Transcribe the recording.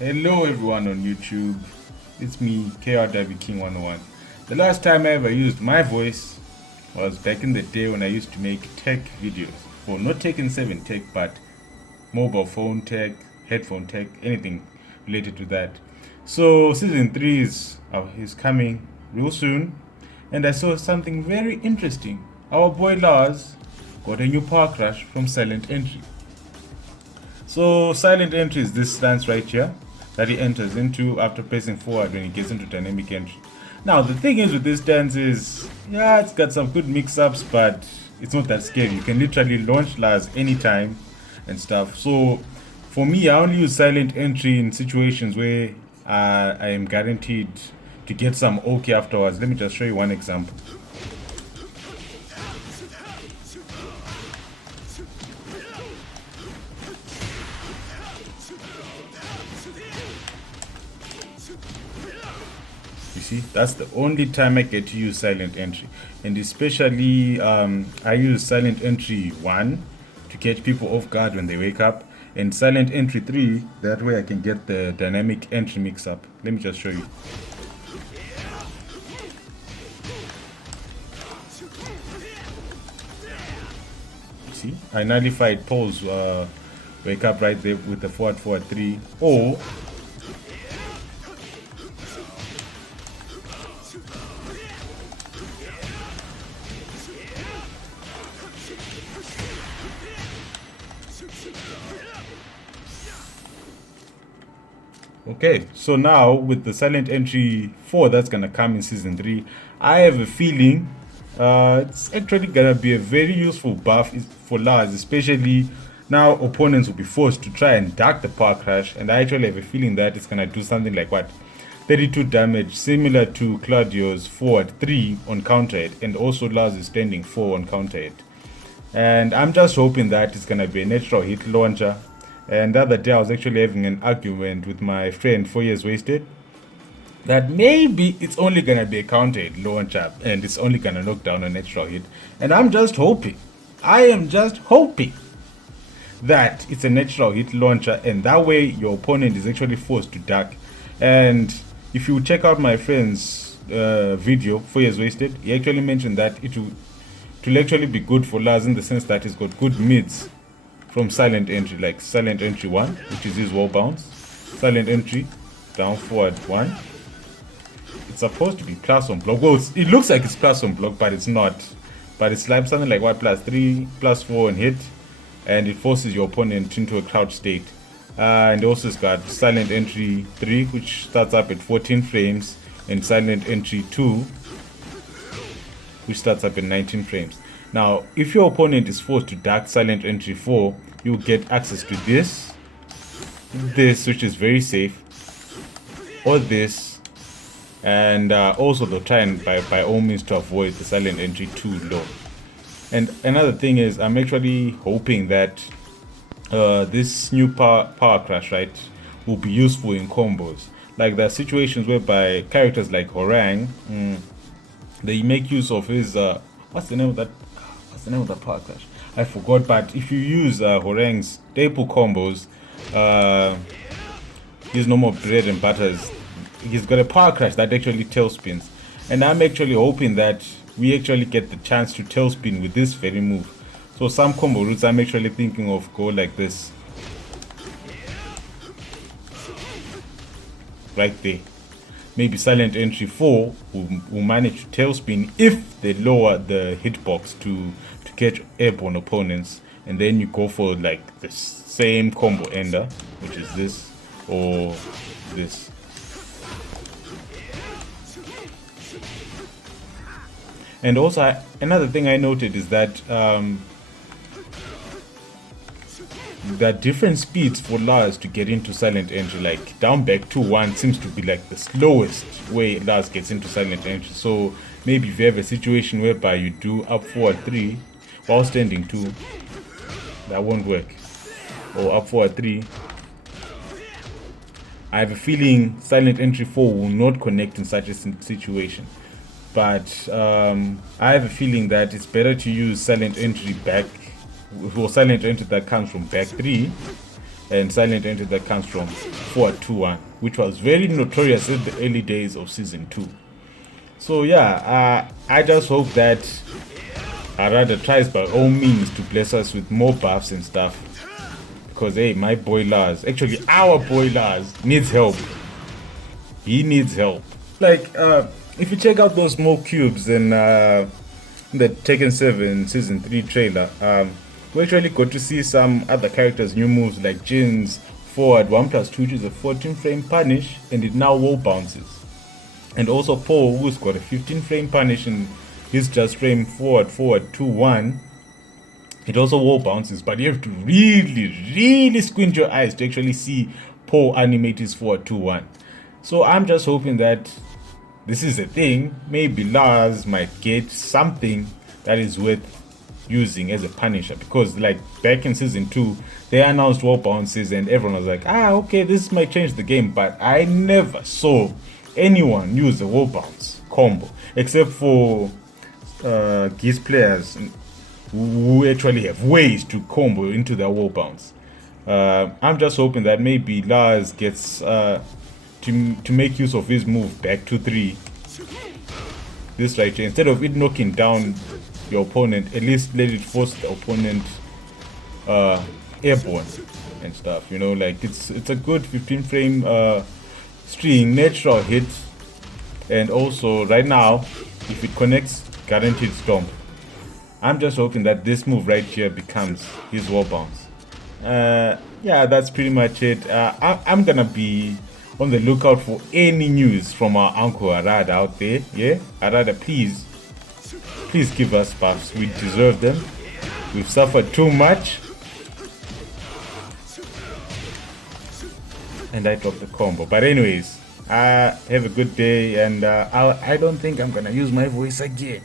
Hello everyone on YouTube, it's me KRW King 101. The last time I ever used my voice was back in the day when I used to make tech videos. For not Tekken 7 tech, but mobile phone tech, headphone tech, anything related to that. So season 3 is coming real soon, and I saw something very interesting. Our boy Lars got a new powercrush from Silent Entry. So silent entry is this stance right here that he enters into after pressing forward when he gets into dynamic entry. Now the thing is with this stance is, yeah, it's got some good mix-ups, but it's not that scary. You can literally launch Lars anytime and stuff. So for me, I only use silent entry in situations where I am guaranteed to get some OK afterwards. Let me just show you one example. You see, that's the only time I get to use silent entry, and especially I use silent entry 1 to catch people off guard when they wake up, and silent entry 3, that way I can get the dynamic entry mix up. Let me just show you. See, I nullified pause wake up right there with the forward 3, or okay, so now with the silent entry 4 that's gonna come in season 3, I have a feeling it's actually gonna be a very useful buff for Lars, especially now opponents will be forced to try and duck the power crush, and I actually have a feeling that it's gonna do something like what, 32 damage, similar to Claudio's forward 3 on counter hit, and also Lars is standing 4 on counter hit. And I'm just hoping that it's gonna be a natural hit launcher. And the other day I was actually having an argument with my friend 4 years wasted that maybe it's only gonna be a counter hit launcher and it's only gonna knock down a natural hit. And I'm just hoping, I am just hoping that it's a natural hit launcher, and that way your opponent is actually forced to duck. And if you check out my friend's video 4 years wasted, he actually mentioned that it will actually be good for Lars in the sense that it's got good mids from silent entry, like silent entry 1, which is his wall bounce, silent entry down forward 1. It's supposed to be plus on block. Well, it looks like it's plus on block, but it's not. But it's like something like what, plus 3, plus 4 on hit, and it forces your opponent into a crouch state. And also it's got silent entry 3, which starts up at 14 frames, and silent entry 2, which starts up at 19 frames. Now, if your opponent is forced to duck silent entry 4, you get access to this, which is very safe, or this, and also they'll try and by all means to avoid the silent entry 2 low. And another thing is, I'm actually hoping that this new power crush, right, will be useful in combos. Like there are situations whereby characters like Orang, they make use of his what's the name of that power crush? I forgot. But if you use Horang's staple combos, his normal bread and butters, he's got a power crush that actually tailspins, and I'm actually hoping that we actually get the chance to tailspin with this very move. So some combo routes I'm actually thinking of go like this, right there. Maybe silent entry 4 will manage to tailspin if they lower the hitbox to catch airborne opponents, and then you go for like the same combo ender, which is this or this. And also another thing I noted is that there are different speeds for Lars to get into silent entry. Like down back 2-1 seems to be like the slowest way Lars gets into silent entry. So maybe if you have a situation whereby you do up forward 3 while standing 2, that won't work. Or up forward 3. I have a feeling silent entry 4 will not connect in such a situation. But I have a feeling that it's better to use silent entry back, or silent entry that comes from back 3, and silent entry that comes from forward 2-1, which was very notorious in the early days of season 2. So yeah, I just hope that Arada tries by all means to bless us with more buffs and stuff, because hey, my boy Lars, actually our boy Lars, needs help. He needs help. Like if you check out those smoke cubes in the Tekken 7 season 3 trailer, we actually got to see some other characters' new moves, like Jin's forward 1+2, which is a 14 frame punish, and it now wall bounces. And also Paul, who's got a 15 frame punish and he's just frame forward 2-1. It also wall bounces, but you have to really squint your eyes to actually see Paul animate his forward 2-1. So I'm just hoping that this is a thing. Maybe Lars might get something that is worth using as a punisher, because like back in season 2 they announced wall bounces and everyone was like, okay, this might change the game, but I never saw anyone use a wall bounce combo except for Geese players who actually have ways to combo into their wall bounce. I'm just hoping that maybe Lars gets to make use of his move back to 3 this right here. Instead of it knocking down your opponent, at least let it force the opponent airborne and stuff, you know. Like it's a good 15 frame string natural hit, and also right now if it connects, guaranteed stomp. I'm just hoping that this move right here becomes his wall bounce. Yeah, that's pretty much it. I'm gonna be on the lookout for any news from our uncle Arada out there. Yeah, Arada, please give us buffs. We deserve them. We've suffered too much. And I dropped the combo. But anyways, have a good day, and I don't think I'm gonna use my voice again.